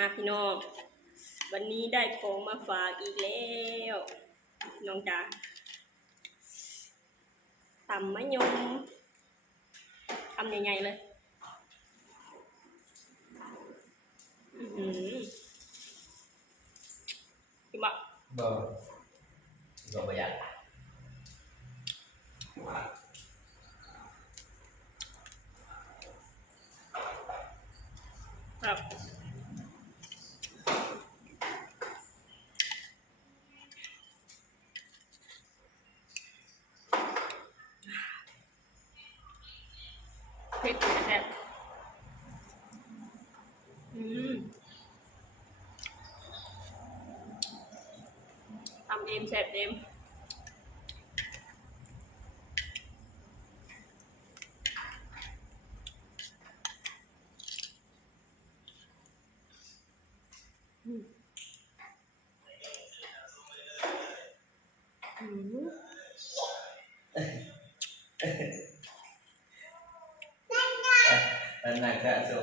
มาพี่น้องวันนี้ได้ของมาฝากอีกแล้วน้องจ๋าตำมะยมทำใหญ่ๆเลยกินบ่บ่อยากครับเผ็ดแซ่บทำเองแซ่บเองนั่นน่ะก็